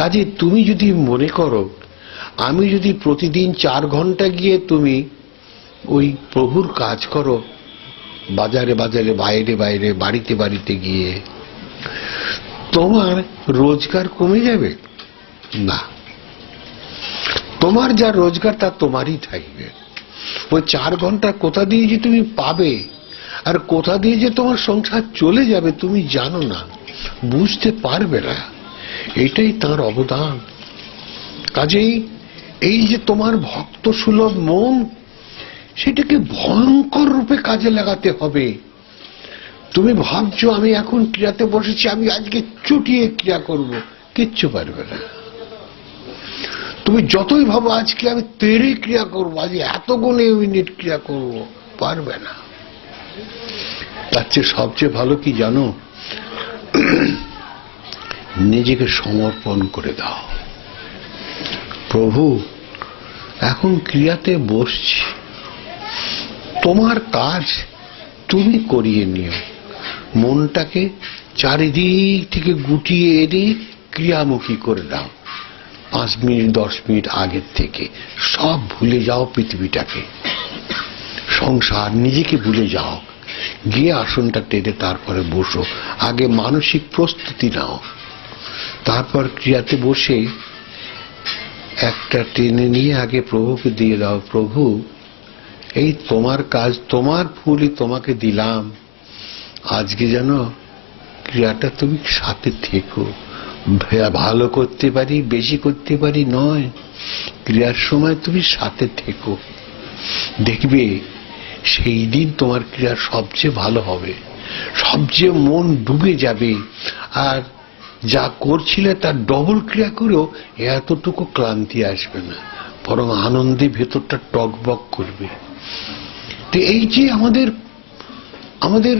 কাজে তুমি যদি মনে করো, আমি যদি প্রতিদিন চার ঘণ্টা গিয়ে তুমি ওই প্রভুর কাজ করো, বাজারে বাজারে, বাইরে বাইরে, বাড়িতে বাড়িতে গিয়ে, তোমার রোজগার কমে যাবে? না। তোমার যা রোজগার, তা তোমারই থাকবে। ওই চার ঘণ্টা কোথা দিয়ে যে তুমি পাবে, আর কোথা দিয়ে যে তোমার সংসার চলে যাবে, তুমি জানো না, বুঝতে পারবে না। এটাই তার অবদান। কাজেই এই যে তোমার ভক্ত সুলভ মন, সেটাকে ভয়ঙ্কর রূপে কাজে লাগাতে হবে। তুমি ভাবছ, আমি এখন ক্রিয়াতে বসেছি, আমি আজকে চুটিয়ে ক্রিয়া করব। কিচ্ছু পারবে না। তুমি যতই ভাবো, আজকে আমি তেরে ক্রিয়া করব, আজ এত গুণে মিনিট ক্রিয়া করব, পারবে না। তার চেয়ে সবচেয়ে ভালো কি জানো? নিজেকে সমর্পণ করে দাও। প্রভু, এখন ক্রিয়াতে বসছি। তোমার কাজ তুমি করিয়ে নিও। মনটাকে চারিদিক থেকে গুটিয়ে এনে ক্রিয়ামুখী করে দাও। পাঁচ মিনিট, দশ মিনিট আগের থেকে সব ভুলে যাও পৃথিবীটাকে। সংসার নিজেকে ভুলে যাও। গিয়ে আসনটা টেনে তারপরে বসো। আগে মানসিক প্রস্তুতি নাও। তারপর ক্রিয়াতে বসে একটা টেনে নিয়ে আগে প্রভুকে দিয়ে দাও, প্রভু, এই তোমার কাজ, তোমার ফুলই তোমাকে দিলাম। আজকে যেন ক্রিয়াটা তুমি সাথে থেকো। ভালো করতে পারি, বেশি করতে পারি নয়। ক্রিয়ার সময় তুমি সাথে থেকো। দেখবে সেই দিন তোমার ক্রিয়া সবচেয়ে ভালো হবে। সবচেয়ে মন ডুবে যাবে। আর যা করছিলে তার ডবল ক্রিয়া করেও এতটুকু ক্লান্তি আসবে না। বরং আনন্দে ভেতরটা টকবক করবে। তো এই যে আমাদের আমাদের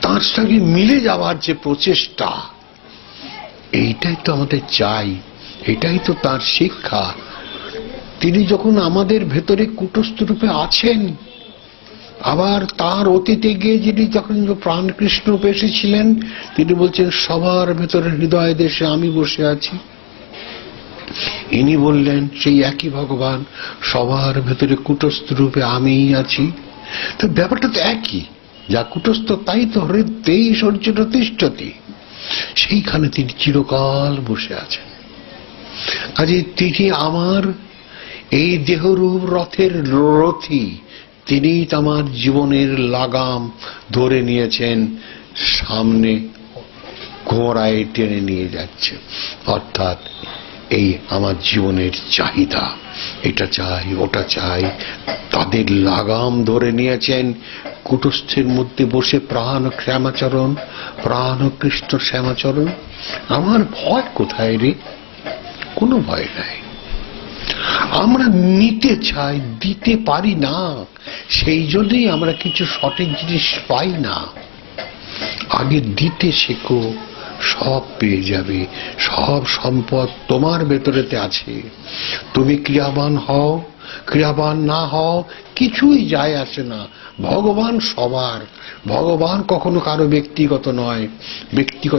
তার সঙ্গে মিলে যাওয়ার যে প্রচেষ্টা, এইটাই তো আমাদের চাই, এটাই তো তার শিক্ষা। তিনি যখন আমাদের ভেতরে কুটস্থ রূপে আছেন আবার তার অতীতে গিয়ে যিনি যখন প্রাণকৃষ্ণ রূপে এসেছিলেন, তিনি বলছেন, সবার ভেতরে হৃদয় দেশে আমি বসে আছি। ইনি বললেন, সেই একই ভগবান, সবার ভেতরে কুটস্থ রূপে আমিই আছি। তো ব্যাপারটা তো একই, যা কুটস্থ তাই তো হৃদয়ই সর্জন তিষ্ঠতি সেইখানে তিনি চিরকাল বসে আছেন। কাজে তিনি আমার এই দেহরূপ রথের রথী তিনি আমার জীবনের লাগাম ধরে নিয়েছেন, সামনে ঘোড়ায় টেনে নিয়ে যাচ্ছে। অর্থাৎ এই আমার জীবনের চাহিদা, এটা চাই, ওটা চাই। তাদের লাগাম ধরে নিয়েছেন, কুটস্থের মধ্যে বসে প্রাণ শ্যামাচরণ, প্রাণ কৃষ্ণ শ্যামাচরণ। আমার ভয় কোথায় রে? কোনো ভয় নাই। আমরা নিতে চাই, দিতে পারি না। সেই জন্যই আমরা কিছু সঠিক জিনিস পাই না। আগে দিতে শেখো, সব পেয়ে যাবে, সব সম্পদ তোমার ভেতরেতে আছে। তুমি ক্রিয়াবান হও, ক্রিয়াবান না হও, কিছুই যায় আসে না। ভগবান সবার, ভগবান কখনো কারও ব্যক্তিগত নয়, ব্যক্তিগত